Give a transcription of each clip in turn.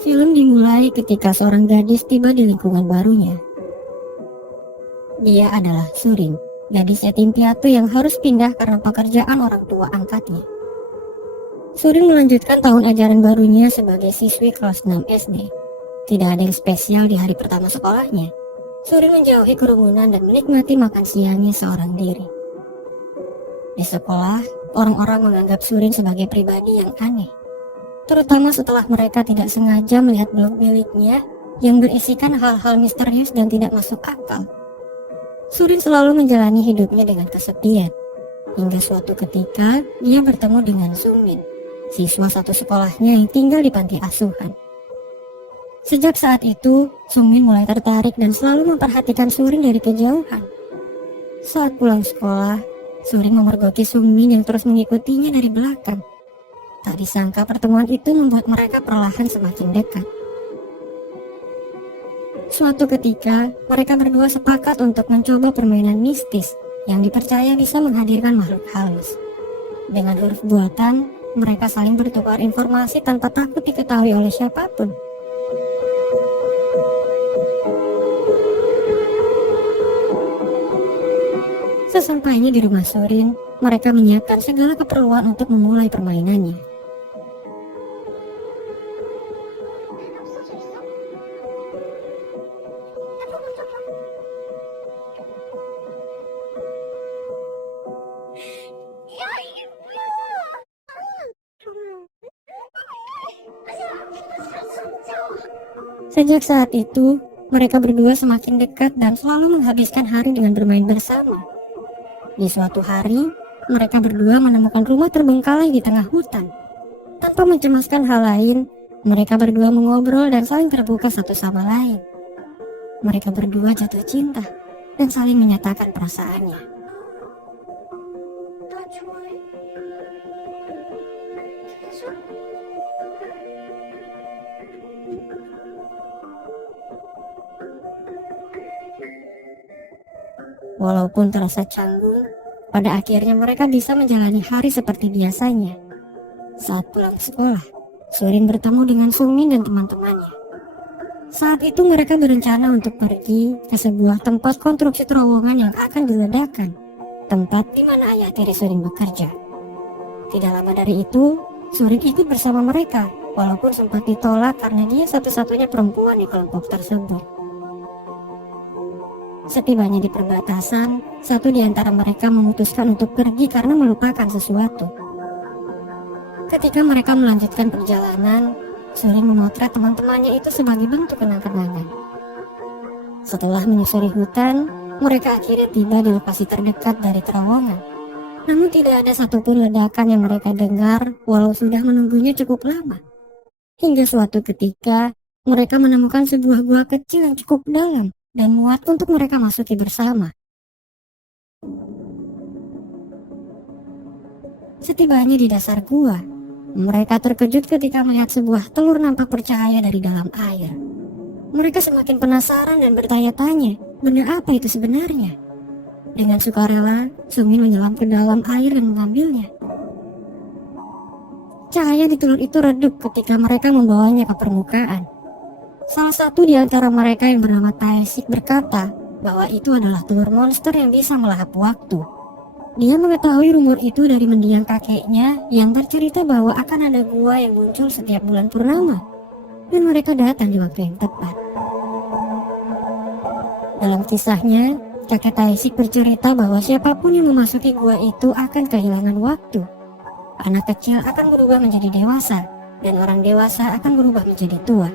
Film dimulai ketika seorang gadis tiba di lingkungan barunya. Dia adalah Surin, gadis yatim piatu yang harus pindah karena pekerjaan orang tua angkatnya. Surin melanjutkan tahun ajaran barunya sebagai siswi kelas 6 SD. Tidak ada yang spesial di hari pertama sekolahnya. Surin menjauhi kerumunan dan menikmati makan siangnya seorang diri. Di sekolah, orang-orang menganggap Surin sebagai pribadi yang aneh, terutama setelah mereka tidak sengaja melihat blog miliknya yang berisikan hal-hal misterius dan tidak masuk akal. Surin selalu menjalani hidupnya dengan kesepian, hingga suatu ketika dia bertemu dengan Sungmin, siswa satu sekolahnya yang tinggal di panti asuhan. Sejak saat itu, Sungmin mulai tertarik dan selalu memperhatikan Surin dari kejauhan. Saat pulang sekolah, Surin memergoki Sungmin yang terus mengikutinya dari belakang. Tak disangka pertemuan itu membuat mereka perlahan semakin dekat. Suatu ketika, mereka berdua sepakat untuk mencoba permainan mistis yang dipercaya bisa menghadirkan makhluk halus. Dengan huruf buatan, mereka saling bertukar informasi tanpa takut diketahui oleh siapapun. Sesampainya di rumah Surin, mereka menyiapkan segala keperluan untuk memulai permainannya. Sejak saat itu, mereka berdua semakin dekat dan selalu menghabiskan hari dengan bermain bersama. Di suatu hari, mereka berdua menemukan rumah terbengkalai di tengah hutan. Tanpa mencemaskan hal lain, mereka berdua mengobrol dan saling terbuka satu sama lain. Mereka berdua jatuh cinta dan saling menyatakan perasaannya. Walaupun terasa canggung, pada akhirnya mereka bisa menjalani hari seperti biasanya. Saat pulang sekolah, Surin bertemu dengan Sungmin dan teman-temannya. Saat itu mereka berencana untuk pergi ke sebuah tempat konstruksi terowongan yang akan diledakkan, tempat di mana ayah tiri Surin bekerja. Tidak lama dari itu, Surin ikut bersama mereka, walaupun sempat ditolak karena dia satu-satunya perempuan di kelompok tersebut. Setibanya di perbatasan, satu di antara mereka memutuskan untuk pergi karena melupakan sesuatu. Ketika mereka melanjutkan perjalanan, Surin memotret teman-temannya itu sebagai bentuk kenang-kenangan. Setelah menyusuri hutan, mereka akhirnya tiba di lokasi terdekat dari terowongan. Namun tidak ada satupun ledakan yang mereka dengar walau sudah menunggunya cukup lama. Hingga suatu ketika, mereka menemukan sebuah gua kecil yang cukup dalam dan muat untuk mereka masuki bersama. Setibanya di dasar gua, mereka terkejut ketika melihat sebuah telur nampak bercahaya dari dalam air. Mereka semakin penasaran dan bertanya-tanya, benda apa itu sebenarnya? Dengan sukarela, Sungmin menyelam ke dalam air dan mengambilnya. Cahaya di telur itu redup ketika mereka membawanya ke permukaan. Salah satu di antara mereka yang bernama Taesik berkata bahwa itu adalah telur monster yang bisa melahap waktu. Dia mengetahui rumor itu dari mendiang kakeknya yang bercerita bahwa akan ada gua yang muncul setiap bulan purnama, dan mereka datang di waktu yang tepat. Dalam kisahnya, kakek Taesik bercerita bahwa siapapun yang memasuki gua itu akan kehilangan waktu. Anak kecil akan berubah menjadi dewasa, dan orang dewasa akan berubah menjadi tua.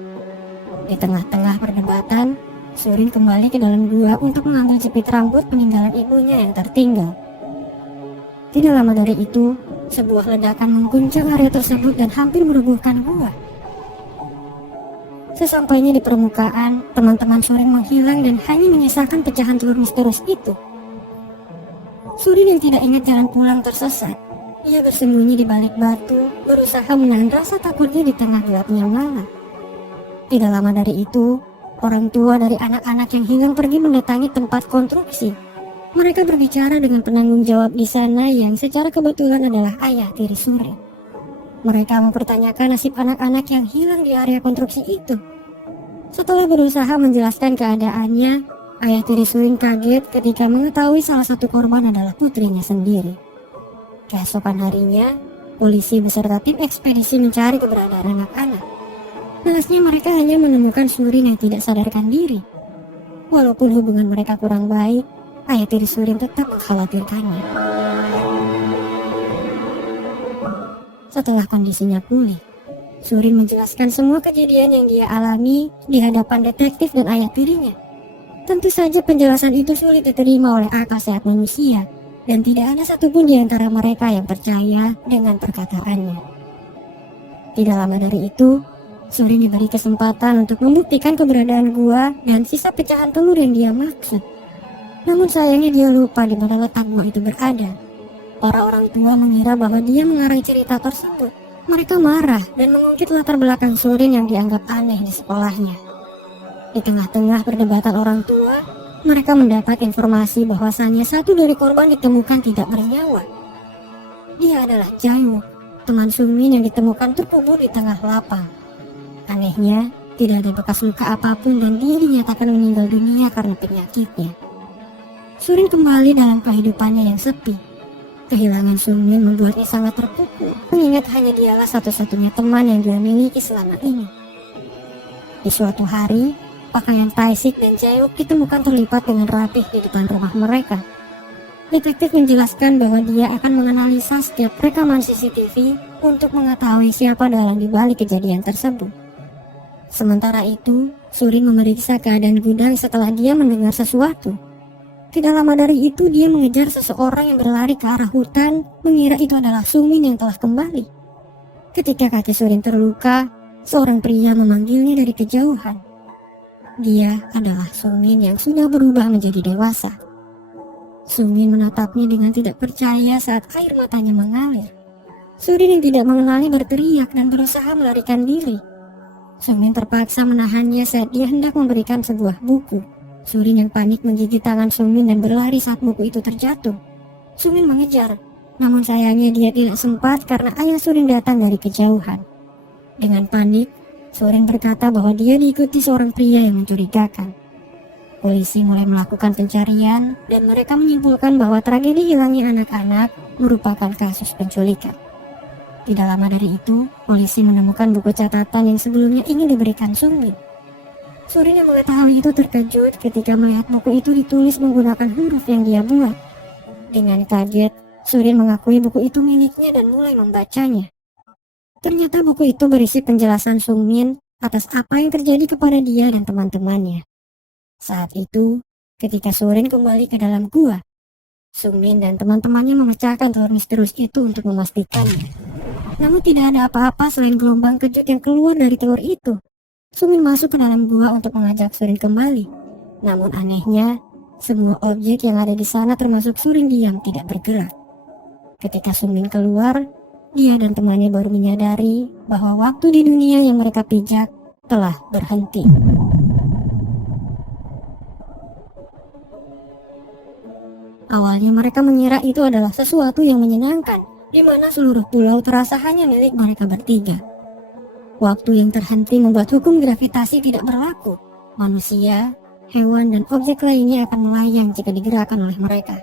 Di tengah-tengah perdebatan, Surin kembali ke dalam gua untuk mengambil jepit rambut peninggalan ibunya yang tertinggal. Tidak lama dari itu, sebuah ledakan mengguncang area tersebut dan hampir merubuhkan gua. Sesampainya di permukaan, teman-teman Surin menghilang dan hanya menyisakan pecahan telur misterius itu. Surin yang tidak ingat jalan pulang tersesat. Ia bersembunyi di balik batu, berusaha menahan rasa takutnya di tengah gelapnya malam. Tidak lama dari itu, orang tua dari anak-anak yang hilang pergi mendatangi tempat konstruksi. Mereka berbicara dengan penanggung jawab di sana yang secara kebetulan adalah ayah tiri Surin. Mereka mempertanyakan nasib anak-anak yang hilang di area konstruksi itu. Setelah berusaha menjelaskan keadaannya, ayah tiri Surin kaget ketika mengetahui salah satu korban adalah putrinya sendiri. Keesokan harinya, polisi beserta tim ekspedisi mencari keberadaan anak-anak. Naasnya mereka hanya menemukan Surin yang tidak sadarkan diri. Walaupun hubungan mereka kurang baik, ayah tiri Surin tetap mengkhawatirkannya. Setelah kondisinya pulih, Surin menjelaskan semua kejadian yang dia alami di hadapan detektif dan ayah tirinya. Tentu saja penjelasan itu sulit diterima oleh akal sehat manusia, dan tidak ada satupun di antara mereka yang percaya dengan perkataannya. Tidak lama dari itu, Surin diberi kesempatan untuk membuktikan keberadaan gua dan sisa pecahan telur yang dia maksud. Namun sayangnya dia lupa di mana letak gua itu berada. Para orang tua mengira bahwa dia mengarai cerita tersebut. Mereka marah dan mengungkit latar belakang Surin yang dianggap aneh di sekolahnya. Di tengah-tengah perdebatan orang tua, mereka mendapat informasi bahwasannya satu dari korban ditemukan tidak bernyawa. Dia adalah Jae-wook, teman Sungmin yang ditemukan terkubur di tengah lapang. Anehnya, tidak ada bekas luka apapun dan dia dinyatakan meninggal dunia karena penyakitnya. Surin kembali dalam kehidupannya yang sepi. Kehilangan Sungmin membuatnya sangat terpukul, mengingat hanya dialah satu-satunya teman yang dia miliki selama ini. Di suatu hari, pakaian Tae-sik dan Jae-wook ditemukan terlipat dengan rapih di depan rumah mereka. Detektif menjelaskan bahwa dia akan menganalisa setiap rekaman CCTV untuk mengetahui siapa dalang di balik kejadian tersebut. Sementara itu, Surin memeriksa keadaan gudang setelah dia mendengar sesuatu. Tidak lama dari itu dia mengejar seseorang yang berlari ke arah hutan, mengira itu adalah Sungmin yang telah kembali. Ketika kaki Surin terluka, seorang pria memanggilnya dari kejauhan. Dia adalah Sungmin yang sudah berubah menjadi dewasa. Sungmin menatapnya dengan tidak percaya saat air matanya mengalir. Surin yang tidak mengenali berteriak dan berusaha melarikan diri. Sungmin terpaksa menahannya saat dia hendak memberikan sebuah buku. Surin yang panik menggigit tangan Sungmin dan berlari saat buku itu terjatuh. Sungmin mengejar, namun sayangnya dia tidak sempat karena ayah Surin datang dari kejauhan. Dengan panik, Surin berkata bahwa dia diikuti seorang pria yang mencurigakan. Polisi mulai melakukan pencarian dan mereka menyimpulkan bahwa tragedi hilangnya anak-anak merupakan kasus penculikan. Tidak lama dari itu, polisi menemukan buku catatan yang sebelumnya ingin diberikan Sungmin. Surin yang mengetahui itu terkejut ketika melihat buku itu ditulis menggunakan huruf yang dia buat. Dengan kaget, Surin mengakui buku itu miliknya dan mulai membacanya. Ternyata buku itu berisi penjelasan Sungmin atas apa yang terjadi kepada dia dan teman-temannya. Saat itu, ketika Surin kembali ke dalam gua, Sungmin dan teman-temannya memecahkan telur misterius itu untuk memastikannya. Namun tidak ada apa-apa selain gelombang kejut yang keluar dari telur itu. Sungmin masuk ke dalam gua untuk mengajak Surin kembali. Namun anehnya, semua objek yang ada di sana termasuk Surin diam tidak bergerak. Ketika Sungmin keluar, dia dan temannya baru menyadari bahwa waktu di dunia yang mereka pijak telah berhenti. Awalnya mereka mengira itu adalah sesuatu yang menyenangkan, di mana seluruh pulau terasa hanya milik mereka bertiga. Waktu yang terhenti membuat hukum gravitasi tidak berlaku. Manusia, hewan, dan objek lainnya akan melayang jika digerakkan oleh mereka.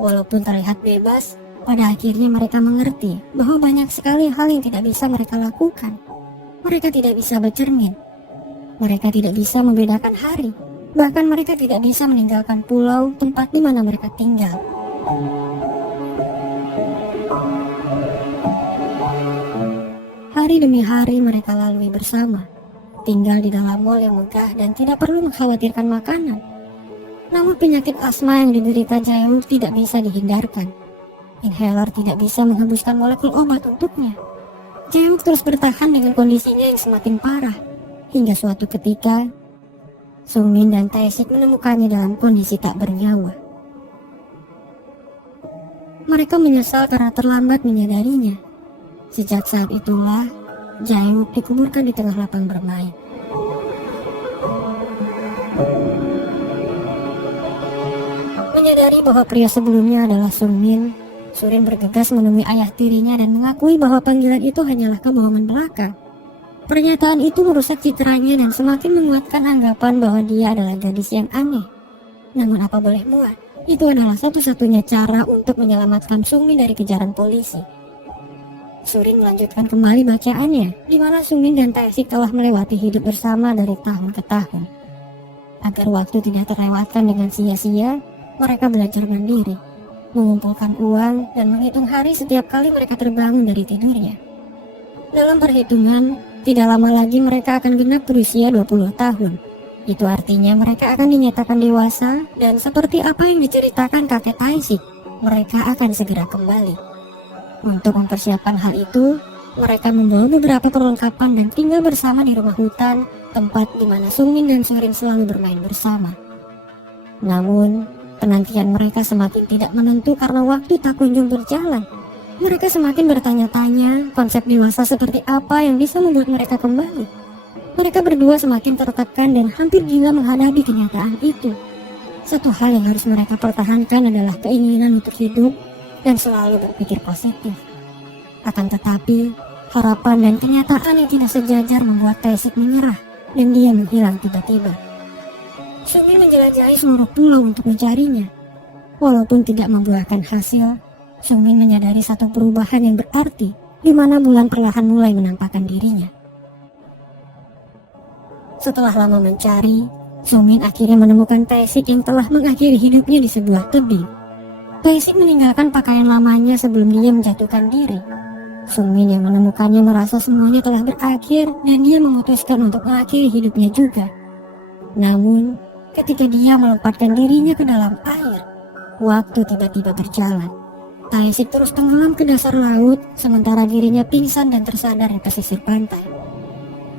Walaupun terlihat bebas, pada akhirnya mereka mengerti bahwa banyak sekali hal yang tidak bisa mereka lakukan. Mereka tidak bisa bercermin. Mereka tidak bisa membedakan hari. Bahkan mereka tidak bisa meninggalkan pulau tempat di mana mereka tinggal. Hari demi hari mereka lalui bersama, tinggal di dalam mall yang megah dan tidak perlu mengkhawatirkan makanan. Namun penyakit asma yang diderita Jae-wook tidak bisa dihindarkan. Inhaler tidak bisa menghembuskan molekul obat untuknya. Jae-wook terus bertahan dengan kondisinya yang semakin parah, hingga suatu ketika, Sungmin dan Tae-sik menemukannya dalam kondisi tak bernyawa. Mereka menyesal karena terlambat menyadarinya. Sejak saat itulah, Jae-wook dikuburkan di tengah lapang bermain. Menyadari bahwa pria sebelumnya adalah Sungmin, Surin bergegas menemui ayah tirinya dan mengakui bahwa panggilan itu hanyalah kebohongan belaka. Pernyataan itu merusak citranya dan semakin menguatkan anggapan bahwa dia adalah gadis yang aneh. Namun apa boleh buat, itu adalah satu-satunya cara untuk menyelamatkan Sungmin dari kejaran polisi. Surin melanjutkan kembali bacaannya, di mana Sungmin dan Taesik telah melewati hidup bersama dari tahun ke tahun. Agar waktu tidak terlewatkan dengan sia-sia, mereka belajar mandiri, mengumpulkan uang, dan menghitung hari setiap kali mereka terbangun dari tidurnya. Dalam perhitungan, tidak lama lagi mereka akan genap berusia 20 tahun. Itu artinya mereka akan dinyatakan dewasa, dan seperti apa yang diceritakan kakek Taesik, mereka akan segera kembali. Untuk mempersiapkan hal itu, mereka membawa beberapa perlengkapan dan tinggal bersama di rumah hutan, tempat di mana Sungmin dan Surin selalu bermain bersama. Namun, penantian mereka semakin tidak menentu karena waktu tak kunjung berjalan. Mereka semakin bertanya-tanya konsep dewasa seperti apa yang bisa membuat mereka kembali. Mereka berdua semakin tertekan dan hampir gila menghadapi kenyataan itu. Satu hal yang harus mereka pertahankan adalah keinginan untuk hidup dan selalu berpikir positif. Akan tetapi, harapan dan kenyataan yang tidak sejajar membuat Taesik menyerah dan dia menghilang tiba-tiba. Sungmin menjelajahi seluruh pulau untuk mencarinya. Walaupun tidak membuahkan hasil, Sungmin menyadari satu perubahan yang berarti di mana bulan perlahan mulai menampakkan dirinya. Setelah lama mencari, Sungmin akhirnya menemukan Taesik yang telah mengakhiri hidupnya di sebuah tebing. Taesik meninggalkan pakaian lamanya sebelum dia menjatuhkan diri. Sungmin yang menemukannya merasa semuanya telah berakhir dan dia memutuskan untuk mengakhiri hidupnya juga. Namun, ketika dia melompatkan dirinya ke dalam air, waktu tiba-tiba berjalan. Taesik terus tenggelam ke dasar laut, sementara dirinya pingsan dan tersadar di pesisir pantai.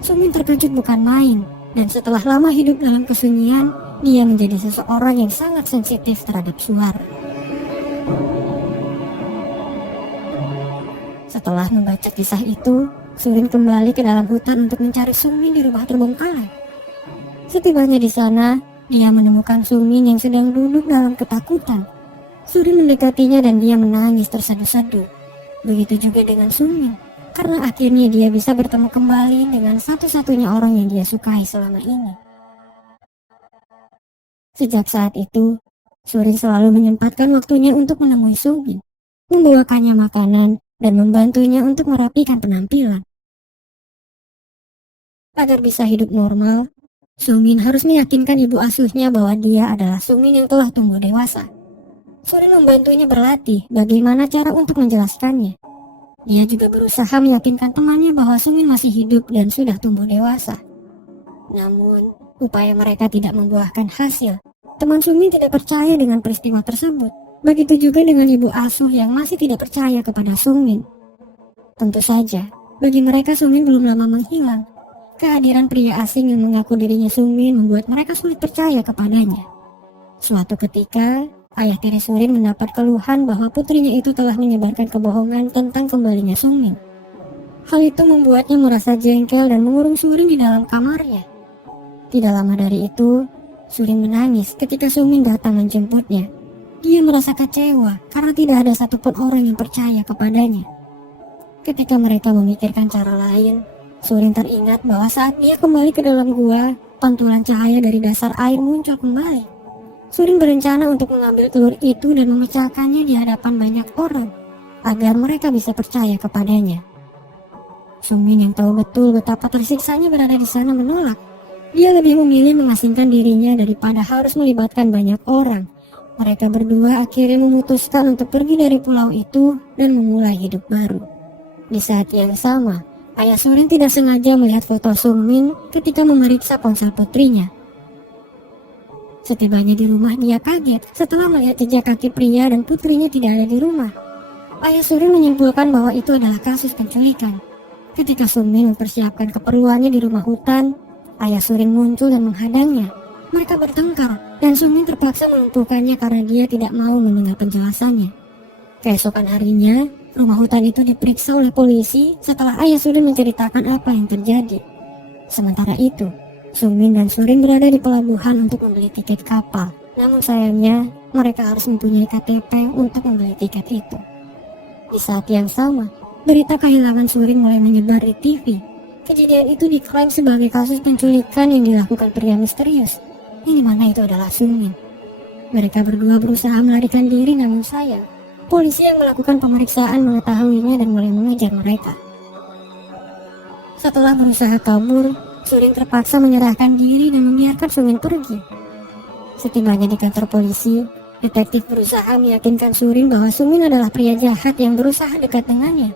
Sungmin terkejut bukan main, dan setelah lama hidup dalam kesunyian, dia menjadi seseorang yang sangat sensitif terhadap suara. Setelah membaca kisah itu, Surin kembali ke dalam hutan untuk mencari Sungmin di rumah terbengkalai. Setibanya di sana, dia menemukan Sungmin yang sedang duduk dalam ketakutan. Surin mendekatinya dan dia menangis terseduh-seduh. Begitu juga dengan Sungmin, karena akhirnya dia bisa bertemu kembali dengan satu-satunya orang yang dia sukai selama ini. Sejak saat itu, Surin selalu menyempatkan waktunya untuk menemui Sungmin, membawakannya makanan, dan membantunya untuk merapikan penampilan. Agar bisa hidup normal, Sungmin harus meyakinkan ibu asuhnya bahwa dia adalah Sungmin yang telah tumbuh dewasa. Surin membantunya berlatih bagaimana cara untuk menjelaskannya. Dia juga berusaha meyakinkan temannya bahwa Sungmin masih hidup dan sudah tumbuh dewasa. Namun, upaya mereka tidak membuahkan hasil. Teman Sungmin tidak percaya dengan peristiwa tersebut. Begitu juga dengan ibu asuh yang masih tidak percaya kepada Sungmin. Tentu saja, bagi mereka Sungmin belum lama menghilang. Kehadiran pria asing yang mengaku dirinya Sungmin membuat mereka sulit percaya kepadanya. Suatu ketika, ayah tiri Surin mendapat keluhan bahwa putrinya itu telah menyebarkan kebohongan tentang kembalinya Sungmin. Hal itu membuatnya merasa jengkel dan mengurung Surin di dalam kamarnya. Tidak lama dari itu, Surin menangis ketika Sungmin datang menjemputnya. Dia merasa kecewa karena tidak ada satupun orang yang percaya kepadanya. Ketika mereka memikirkan cara lain, Surin teringat bahwa saat dia kembali ke dalam gua, pantulan cahaya dari dasar air muncul kembali. Surin berencana untuk mengambil telur itu dan memecahkannya di hadapan banyak orang, agar mereka bisa percaya kepadanya. Sungmin yang tahu betul betapa tersiksanya berada di sana menolak. Dia lebih memilih mengasingkan dirinya daripada harus melibatkan banyak orang. Mereka berdua akhirnya memutuskan untuk pergi dari pulau itu dan memulai hidup baru. Di saat yang sama, ayah Surin tidak sengaja melihat foto Sungmin ketika memeriksa ponsel putrinya. Setibanya di rumah, dia kaget setelah melihat jejak kaki pria dan putrinya tidak ada di rumah. Ayah Surin menyimpulkan bahwa itu adalah kasus penculikan. Ketika Sungmin mempersiapkan keperluannya di rumah hutan, ayah Surin muncul dan menghadangnya. Mereka bertengkar dan Sungmin terpaksa melumpuhkannya karena dia tidak mau mendengar penjelasannya. Keesokan harinya, rumah hutan itu diperiksa oleh polisi setelah ayah Surin menceritakan apa yang terjadi. Sementara itu, Sungmin dan Surin berada di pelabuhan untuk membeli tiket kapal. Namun sayangnya, mereka harus mempunyai KTP untuk membeli tiket itu. Di saat yang sama, berita kehilangan Surin mulai menyebar di TV. Kejadian itu diklaim sebagai kasus penculikan yang dilakukan pria misterius, yang dimana itu adalah Sumin. Mereka berdua berusaha melarikan diri, namun sayang, polisi yang melakukan pemeriksaan mengetahuinya dan mulai mengejar mereka. Setelah berusaha kabur, Surin terpaksa menyerahkan diri dan membiarkan Sumin pergi. Setibanya di kantor polisi, detektif berusaha meyakinkan Surin bahwa Sumin adalah pria jahat yang berusaha dekat dengannya.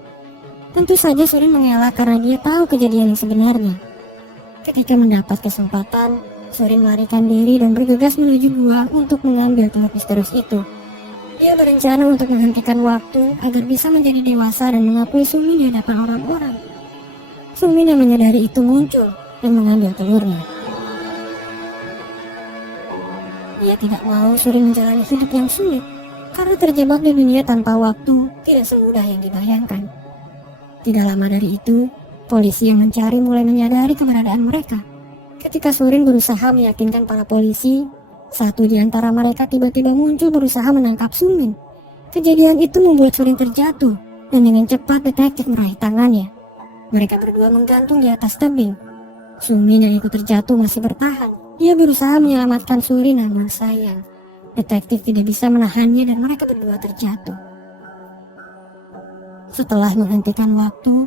Tentu saja Surin mengelak karena dia tahu kejadian yang sebenarnya. Ketika mendapat kesempatan, Surin melarikan diri dan bergegas menuju gua untuk mengambil telur misterius itu. Dia berencana untuk menghentikan waktu agar bisa menjadi dewasa dan mengakui Sumin di hadapan orang-orang. Sumin yang menyadari itu muncul dan mengambil telurnya. Dia tidak mau Surin menjalani hidup yang sulit, karena terjebak di dunia tanpa waktu tidak semudah yang dibayangkan. Tidak lama dari itu, polisi yang mencari mulai menyadari keberadaan mereka. Ketika Surin berusaha meyakinkan para polisi, satu di antara mereka tiba-tiba muncul berusaha menangkap Sumin. Kejadian itu membuat Surin terjatuh, dan dengan cepat detektif meraih tangannya. Mereka berdua menggantung di atas tebing. Sumin yang ikut terjatuh masih bertahan. Dia berusaha menyelamatkan Surin, namun sayang, detektif tidak bisa menahannya dan mereka berdua terjatuh. Setelah menghentikan waktu,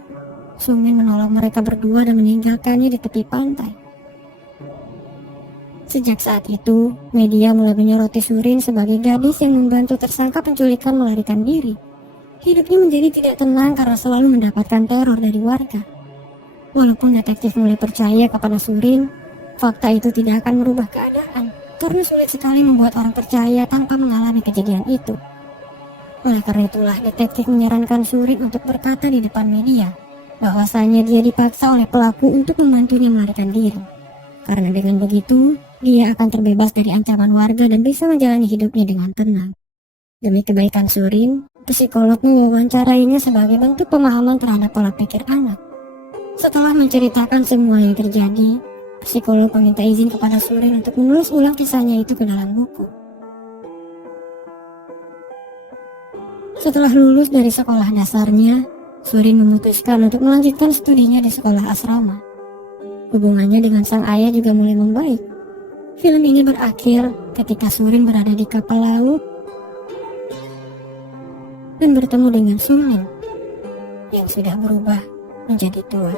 Sumin menolong mereka berdua dan meninggalkannya di tepi pantai. Sejak saat itu, media mulai menyoroti Surin sebagai gadis yang membantu tersangka penculikan melarikan diri. Hidupnya menjadi tidak tenang karena selalu mendapatkan teror dari warga. Walaupun detektif mulai percaya kepada Surin, fakta itu tidak akan merubah keadaan, karena sulit sekali membuat orang percaya tanpa mengalami kejadian itu. Oleh karena itulah detektif menyarankan Surin untuk berkata di depan media, bahwasanya dia dipaksa oleh pelaku untuk membantunya melarikan diri. Karena dengan begitu, dia akan terbebas dari ancaman warga dan bisa menjalani hidupnya dengan tenang. Demi kebaikan Surin, psikolog mewawancarainya sebagai bentuk pemahaman terhadap pola pikir anak. Setelah menceritakan semua yang terjadi, psikolog meminta izin kepada Surin untuk menulis ulang kisahnya itu ke dalam buku. Setelah lulus dari sekolah dasarnya, Surin memutuskan untuk melanjutkan studinya di sekolah asrama. Hubungannya dengan sang ayah juga mulai membaik. Film ini berakhir ketika Surin berada di kapal laut dan bertemu dengan Sumin yang sudah berubah menjadi tua.